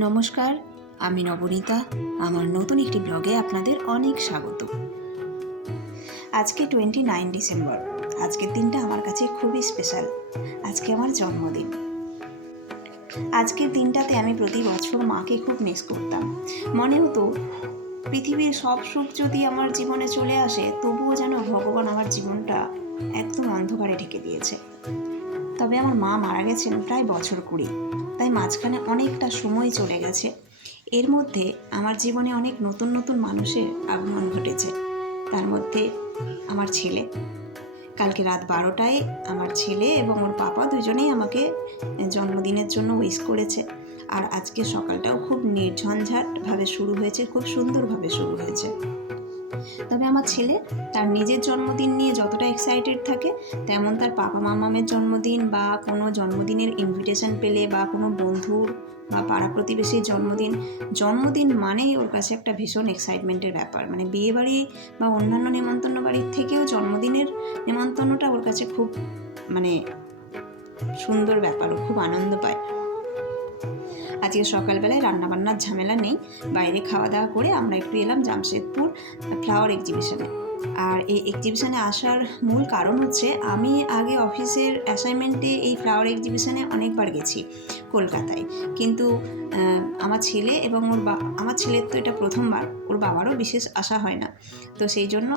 নমস্কার, আমি নবনীতা। আমার নতুন একটি ব্লগে আপনাদের অনেক স্বাগত। আজকে 29 ডিসেম্বর। আজকের দিনটা আমার কাছে খুবই স্পেশাল। আজকে আমার জন্মদিন। আজকের দিনটাতে আমি প্রতি বছর মাকে খুব মিস করতাম। মনে হতো পৃথিবীর সব সুখ যদি আমার জীবনে চলে আসে, তবুও যেন ভগবান আমার জীবনটা একদম অন্ধকারে ঢেকে দিয়েছে। তবে আমার মা মারা গেছেন প্রায় বছর 20, তাই মাঝখানে অনেকটা সময় চলে গেছে। এর মধ্যে আমার জীবনে অনেক নতুন নতুন মানুষের আগমন ঘটেছে। তার মধ্যে আমার ছেলে। কালকে রাত 12টায় আমার ছেলে এবং ওর পাপা দুজনেই আমাকে জন্মদিনের জন্য উইশ করেছে। আর আজকে সকালটাও খুব নির্ঝঞ্ঝাটভাবে শুরু হয়েছে, খুব সুন্দরভাবে শুরু হয়েছে। তবে আমার ছেলে তার নিজের জন্মদিন নিয়ে যতটা এক্সাইটেড থাকে, তেমন তার পাপা মামামের জন্মদিন বা কোনো জন্মদিনের ইনভিটেশন পেলে বা কোনো বন্ধুর বা পাড়া প্রতিবেশীর জন্মদিন মানেই ওর কাছে একটা ভীষণ এক্সাইটমেন্টের ব্যাপার। মানে বিয়ে বাড়ি বা অন্যান্য নেমন্তন্ন বাড়ির থেকেও জন্মদিনের নেমন্তন্নটা ওর কাছে খুব সুন্দর ব্যাপার, ও খুব আনন্দ পায়। আজকে সকালবেলায় রান্নাবান্নার ঝামেলা নেই, বাইরে খাওয়া দাওয়া করে আমরা একটু এলাম জামশেদপুর ফ্লাওয়ার এক্সিবিশনে। আর এই এক্সিবিশনে আসার মূল কারণ হচ্ছে, আমি আগে অফিসের অ্যাসাইনমেন্টে এই ফ্লাওয়ার এক্সিবিশনে অনেকবার গেছি কলকাতায়, কিন্তু আমার ছেলে এবং আমার ছেলের তো এটা প্রথমবার, ওর বাবারও বিশেষ আশা হয় না, তো সেই জন্য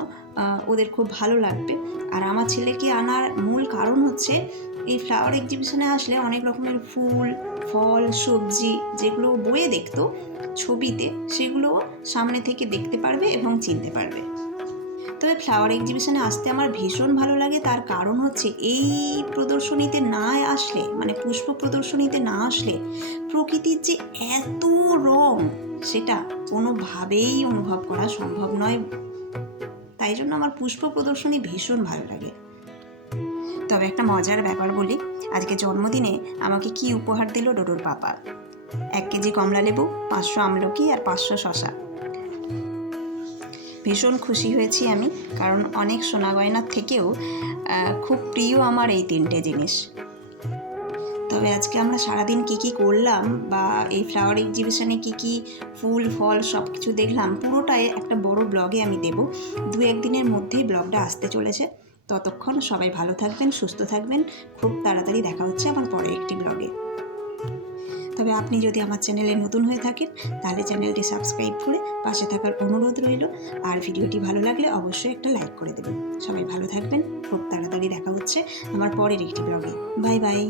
ওদের খুব ভালো লাগবে। আর আমার ছেলেকে আনার মূল কারণ হচ্ছে, এই ফ্লাওয়ার এক্সিবিশনে আসলে অনেক রকমের ফুল, ফল, সবজি যেগুলো বইয়ে দেখতো ছবিতে, সেগুলো সামনে থেকে দেখতে পারবে এবং চিনতে পারবে। তবে ফ্লাওয়ার এক্সিবিশনে আসতে আমার ভীষণ ভালো লাগে। তার কারণ হচ্ছে, এই প্রদর্শনীতে না আসলে, মানে পুষ্প প্রদর্শনীতে না আসলে প্রকৃতির যে এত রং, সেটা কোনোভাবেই অনুভব করা সম্ভব নয়। তাই জন্য আমার পুষ্প প্রদর্শনী ভীষণ ভালো লাগে। তবে একটা মজার ব্যাপার বলি, আজকে জন্মদিনে আমাকে কি উপহার দিল ডোডোর পাপা। 1 কেজি কমলা লেবু, 500 আমলকি আর 500 শশা। ভীষণ খুশি হয়েছি আমি, কারণ অনেক সোনা গয়নার থেকেও খুব প্রিয় আমার এই 3টে জিনিস। তবে আজকে আমরা সারাদিন কী করলাম বা এই ফ্লাওয়ার এক্সিবিশনে কী ফুল ফল সব কিছু দেখলাম, পুরোটাই একটা বড় ব্লগে আমি দেব। 2-1 দিনের মধ্যেই ব্লগটা আসতে চলেছে। ততক্ষণ সবাই ভালো থাকবেন, সুস্থ থাকবেন। খুব তাড়াতাড়ি দেখা হচ্ছে আমার পরের একটি ব্লগে। তবে আপনি যদি আমার চ্যানেলে নতুন হয়ে থাকেন, তাহলে চ্যানেলটি সাবস্ক্রাইব করে পাশে থাকার অনুরোধ রইল। আর ভিডিওটি ভালো লাগলে অবশ্যই একটা লাইক করে দেবেন। সবাই ভালো থাকবেন। খুব তাড়াতাড়ি দেখা হচ্ছে আমার পরের একটি ব্লগে। Bye bye.